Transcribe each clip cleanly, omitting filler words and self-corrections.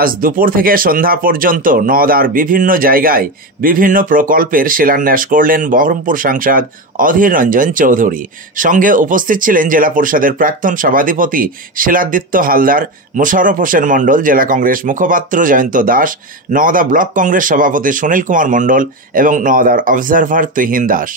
আজ দুপুর থেকে সন্ধ্যা পর্যন্ত নওদার বিভিন্ন জায়গায় বিভিন্ন প্রকল্পের শিলান্যাস করলেন বহরমপুর সাংসদ অধীর রঞ্জন চৌধুরী। সঙ্গে উপস্থিত ছিলেন জেলা পরিষদের প্রাক্তন সভাধিপতি শিলাদিত্য হালদার, মোশাররফ হোসেন মণ্ডল, জেলা কংগ্রেস মুখপাত্র জয়ন্ত দাস, নওদা ব্লক কংগ্রেস সভাপতি সুনীল কুমার মণ্ডল এবং নওদার অবজারভার তুহিন দাস।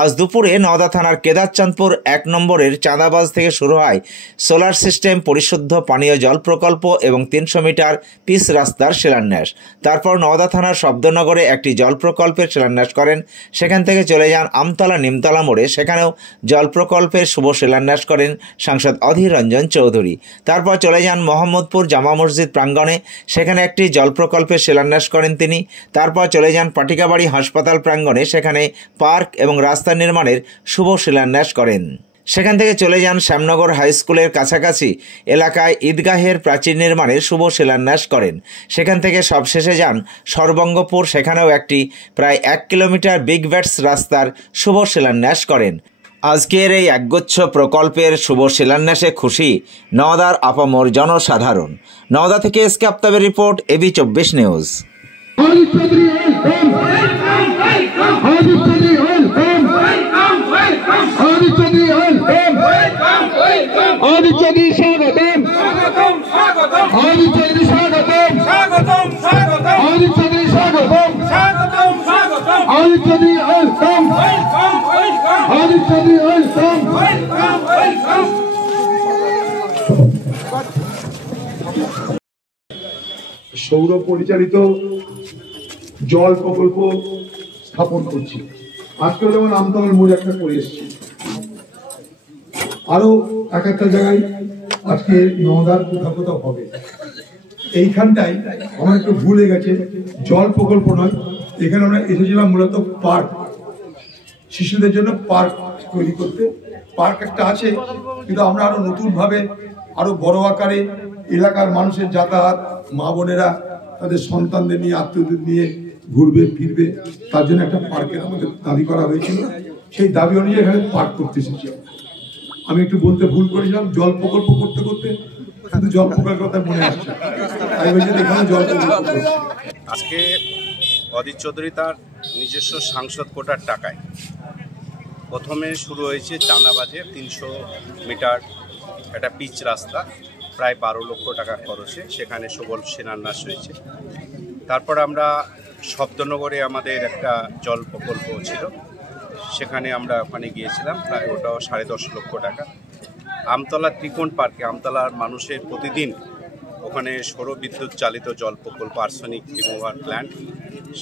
আজ দুপুরে নওদা থানার কেদারচাঁদপুর 1 নম্বরের চাঁদাবাজ থেকে শুরু হয় সোলার সিস্টেম, পরিশুদ্ধ পানীয় জল প্রকল্প এবং 300 মিটার পিচ রাস্তার শিলান্যাস। তারপর নওদা থানার শব্দনগরে একটি জল প্রকল্পের শিলান্যাস করেন। সেখান থেকে চলে যান আমতলা নিমতলা মোড়ে, সেখানেও জল প্রকল্পের শুভ শিলান্যাস করেন সাংসদ অধীর রঞ্জন চৌধুরী। তারপর চলে যান মোহাম্মদপুর জামা মসজিদ প্রাঙ্গণে, সেখানে একটি জল প্রকল্পের শিলান্যাস করেন তিনি। তারপর চলে যান পাটিকাবাড়ি হাসপাতাল প্রাঙ্গণে, সেখানে পার্ক এবং রাস্তা নির্মাণের শুভ শিলান্যাস করেন। সেখান থেকে চলে যান শ্যামনগর হাই স্কুলের কাছাকাছি এলাকায় ঈদগাহের প্রাচীর নির্মাণের শুভ শিলান্যাস করেন। সেখান থেকে সবশেষে যান সর্বঙ্গপুর, সেখানেও একটি প্রায় 1 কিলোমিটার বিগ ব্যাটস রাস্তার শুভ শিলান্যাস করেন। আজকের এই একগুচ্ছ প্রকল্পের শুভ শিলান্যাসে খুশি নওদার আপামর জনসাধারণ। নওদা থেকে এসকে আফতাবের রিপোর্ট, এবি 24 নিউজ। সৌর পরিচালিত জল প্রকল্প স্থাপন করছি। আজকে যেমন আমতলার মোড়ে একটা করে এসেছি, আরো একটা জায়গায় আজকে নওদার কোথাও কোথাও হবে। এইখানটাই আমার একটু ভুলে গেছে, জল প্রকল্প নয়, এখানে আমরা এসেছিলাম মূলত পার্ক, শিশুদের জন্য পার্ক তৈরি করতে। পার্ক একটা আছে, কিন্তু আমরা আরো নতুন ভাবে আরো বড় আকারে এলাকার মানুষের যাতায়াত, মা বোনেরা তাদের সন্তানদের নিয়ে, আত্মীয়দের নিয়ে ঘুরবে ফিরবে, তার জন্য একটা পার্কের আমাদের দাবি করা হয়েছিল। সেই দাবি অনুযায়ী এখানে পার্ক করতে এসেছি। আমি একটু বলতে ভুল করেছিলাম, জল প্রকল্প করতে করতে শুধু জল প্রকল্পের কথা মনে আসছে। এখানে জল প্রকল্প আজকে অধীর চৌধুরী তার নিজস্ব সাংসদ কোটার টাকায় প্রথমে শুরু হয়েছে চাঁদাবাজে 300 মিটার একটা পিচ রাস্তা, প্রায় 12 লক্ষ টাকা খরচে, সেখানে সবল শিলান্যাস হয়েছে। তারপর আমরা শব্দনগরে আমাদের একটা জল প্রকল্প ছিল, সেখানে আমরা ওখানে গিয়েছিলাম, প্রায় ওটাও 10.5 লক্ষ টাকা। আমতলা ত্রিকোণ পার্কে আমতলার মানুষের প্রতিদিন ওখানে সৌর বিদ্যুৎ চালিত জল প্রকল্প, আর্সেনিক রিমুভার প্ল্যান্ট,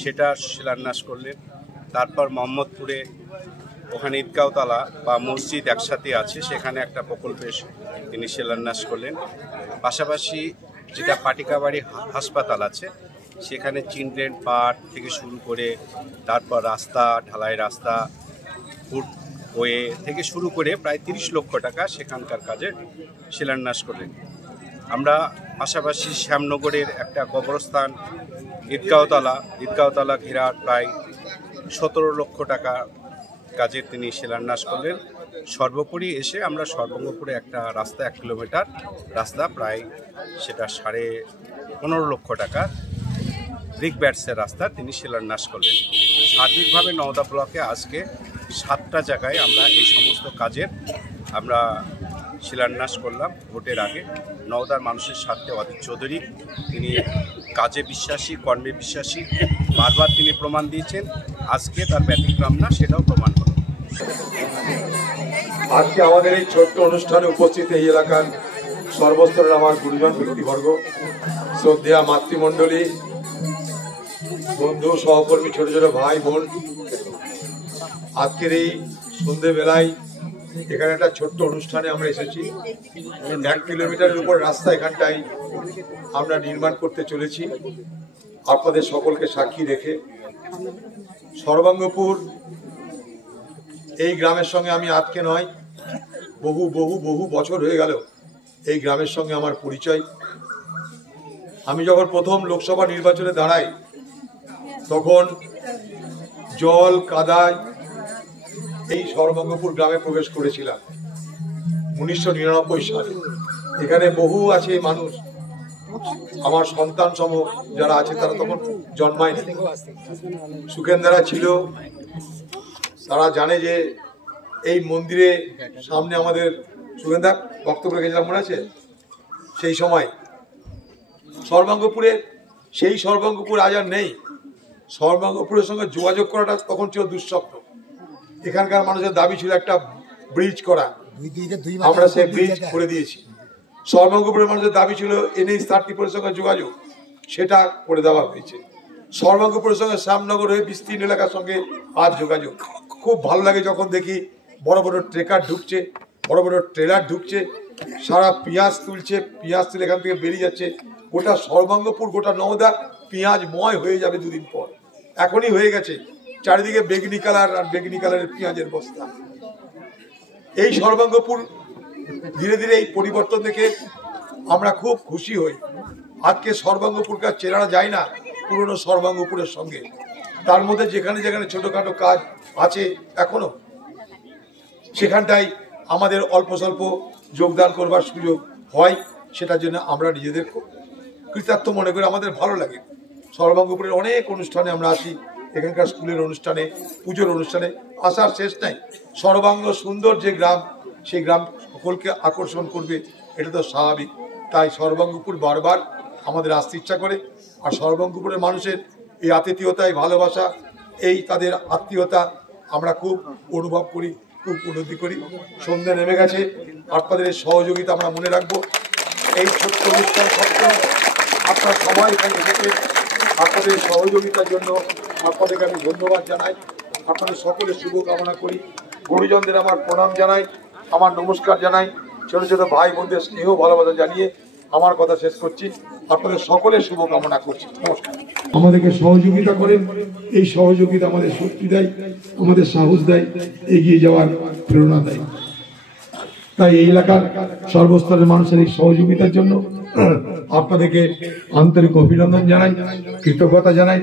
সেটা শিলান্যাস করলেন। তারপর মোহাম্মদপুরে ওখানে ঈদগাহতলা বা মসজিদ একসাথে আছে, সেখানে একটা প্রকল্পের তিনি শিলান্যাস করলেন। পাশাপাশি যেটা পাটিকাবাড়ি হাসপাতাল আছে, সেখানে চিলড্রেন পার্ক থেকে শুরু করে তারপর রাস্তা, ঢালাই রাস্তা, ফুটওয়ে থেকে শুরু করে প্রায় 30 লক্ষ টাকা সেখানকার কাজে শিলান্যাস করলেন। আমরা পাশাপাশি শ্যামনগরের একটা কবরস্থান ঈদগাহতলা ঘেরার প্রায় 17 লক্ষ টাকা কাজে তিনি শিলান্যাস করলেন। সর্বোপরি এসে আমরা সর্বঙ্গপুরে একটা রাস্তা, 1 কিলোমিটার রাস্তা, প্রায় সেটা 15.5 লক্ষ টাকা ব্রিক ব্যাটসের রাস্তা তিনি শিলান্যাস করলেন। সার্বিকভাবে নওদা ব্লকে আজকে 7টা জায়গায় আমরা এই সমস্ত কাজের আমরা শিলান্যাস করলাম ভোটের আগে। নওদার মানুষের স্বার্থে অধীর চৌধুরী তিনি কাজে বিশ্বাসী, কর্মে বিশ্বাসী, বারবার তিনি প্রমাণ দিয়েছেন। আজকে তার ব্যতিক্রম না, সেটাও প্রমাণ হলো। আজকে আমাদের এই ছোট্ট অনুষ্ঠানে উপস্থিত এই এলাকার সর্বস্তরের আমার গুরুজন ব্যক্তিবর্গ, শ্রদ্ধেয়া মাতৃমণ্ডলী, বন্ধু, সহকর্মী, ছোট ছোট ভাই বোন, আজকের এই সন্ধ্যেবেলায় এখানে একটা ছোট্ট অনুষ্ঠানে আমরা এসেছি। 1 কিলোমিটারের উপর রাস্তা এখানটাই আমরা নির্মাণ করতে চলেছি, আপনাদের সকলকে সাক্ষী রেখে। সর্বাঙ্গপুর এই গ্রামের সঙ্গে আমি আজকে নয়, বহু বহু বহু বছর হয়ে গেল এই গ্রামের সঙ্গে আমার পরিচয়। আমি যখন প্রথম লোকসভা নির্বাচনে দাঁড়াই, তখন জল কাদায় এই সর্বঙ্গপুর গ্রামে প্রবেশ করেছিলাম 1999 সালে। এখানে বহু আছে মানুষ আমার সন্তান সম যারা আছে তারা তখন জন্মায়নি। সুখেন্দারা ছিল, তারা জানে যে এই মন্দিরে সামনে আমাদের সুখেন্দা বক্তব্য রেখেছিলাম, মনে আছে? সেই সময় সর্বাঙ্গপুরে, সেই সর্বাঙ্গপুর আজ আর নেই। সর্বাঙ্গপুরের সঙ্গে যোগাযোগ করাটা তখন ছিল দুঃস্বপ্ন। এখানকার মানুষের দাবি ছিল একটা ব্রিজ করা, আমরা সেই ব্রিজ করে দিয়েছি। সর্বাঙ্গপুরের মানুষের দাবি ছিল NH-34 সঙ্গে যোগাযোগ, সেটা করে দেওয়া হয়েছে। সর্বাঙ্গপুরের সঙ্গে শ্যামনগর হয়ে বিস্তীর্ণ এলাকার সঙ্গে আজ যোগাযোগ। খুব ভালো লাগে যখন দেখি বড় বড় ট্রেকার ঢুকছে, বড় বড় ট্রেলার ঢুকছে, সারা পেঁয়াজ তুলছে, পেঁয়াজ তুলে এখান থেকে বেরিয়ে যাচ্ছে। গোটা সর্বাঙ্গপুর, গোটা নওদা পেঁয়াজময় হয়ে যাবে দুদিন পর। এখনই হয়ে গেছে, চারিদিকে বেগনি কালার আর বেগনি কালারের পেঁয়াজের বস্তা। এই সর্বাঙ্গপুর ধীরে ধীরে এই পরিবর্তন দেখে আমরা খুব খুশি হই। আজকে সর্বাঙ্গপুরকে চেনা যায় না পুরনো সর্বাঙ্গপুরের সঙ্গে। তার মধ্যে যেখানে যেখানে ছোটখাটো কাজ আছে এখনো, সেখানটাই আমাদের অল্প স্বল্প যোগদান করবার সুযোগ হয়। সেটার জন্য আমরা নিজেদের কৃতার্থ মনে করি, আমাদের ভালো লাগে। সর্বাঙ্গপুরের অনেক অনুষ্ঠানে আমরা আসি, এখানকার স্কুলের অনুষ্ঠানে, পুজোর অনুষ্ঠানে আসার শেষ নাই। সর্বাঙ্গ সুন্দর যে গ্রাম, সেই গ্রাম সকলকে আকর্ষণ করবে, এটা তো স্বাভাবিক। তাই সর্বাঙ্গপুর বারবার আমাদের আসতে ইচ্ছা করে। আর সর্বাঙ্গপুরের মানুষের এই আতিথেয়তায় ভালোবাসা, এই তাদের আত্মীয়তা আমরা খুব অনুভব করি, খুব উন্নতি করি। সন্ধ্যা নেমে গেছে, আপনাদের এই সহযোগিতা আমরা মনে রাখবো। এই ছোট্ট অনুষ্ঠান সত্ত্বেও আপনারা সবাই এখানে এসেছে, আপনাদের সহযোগিতার জন্য আপনাদেরকে আমি ধন্যবাদ জানাই। আপনাদের সকলের শুভকামনা করি। গুরুজনদের আমার প্রণাম জানাই, আমার নমস্কার জানাই। ছোট ছোট ভাই বোনদের স্নেহ ভালোবাসা জানিয়ে আমার কথা শেষ করছি। আপনাদের সকলের শুভকামনা করছি। নমস্কার। আমাদেরকে সহযোগিতা করেন, এই সহযোগিতা আমাদের শক্তি দেয়, আমাদের সাহস দেয়, এগিয়ে যাওয়ার প্রেরণা দেয়। তাই এই এলাকার সর্বস্তরের মানুষের এই সহযোগিতার জন্য আপনাদেরকে আন্তরিক অভিনন্দন জানাই, কৃতজ্ঞতা জানাই।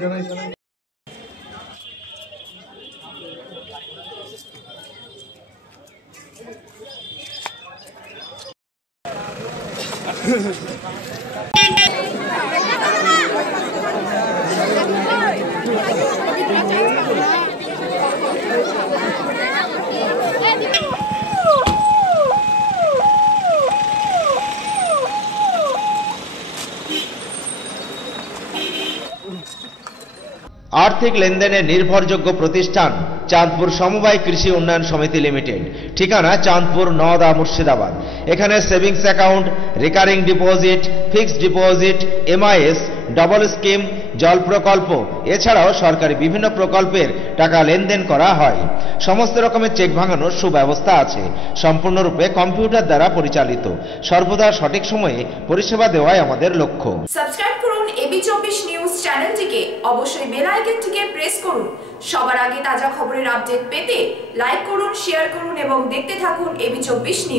আর্থিক লেনদেনের নির্ভরযোগ্য প্রতিষ্ঠান চাঁদপুর সমবায় কৃষি উন্নয়ন সমিতি লিমিটেড। ঠিকানা চাঁদপুর, নওদা, মুর্শিদাবাদ। এখানে savings account, recurring deposit, fixed deposit, MIS, double scheme, জল প্রকল্প এছাড়াও সরকারি বিভিন্ন প্রকল্পের টাকা লেনদেন করা হয়। সমস্ত রকমের চেক ভাঙানোর সুব্যবস্থা আছে। সম্পূর্ণরূপে কম্পিউটার দ্বারা পরিচালিত। সর্বদা সঠিক সময়ে পরিষেবা দেওয়াই আমাদের লক্ষ্য। সাবস্ক্রাইব করুন AB24 নিউজ চ্যানেলটিকে, অবশ্যই বেল আইকনটিকে প্রেস করুন। সবার আগে তাজা খবরের আপডেট পেতে লাইক করুন, শেয়ার করুন এবং দেখতে থাকুন AB24 নিউজ।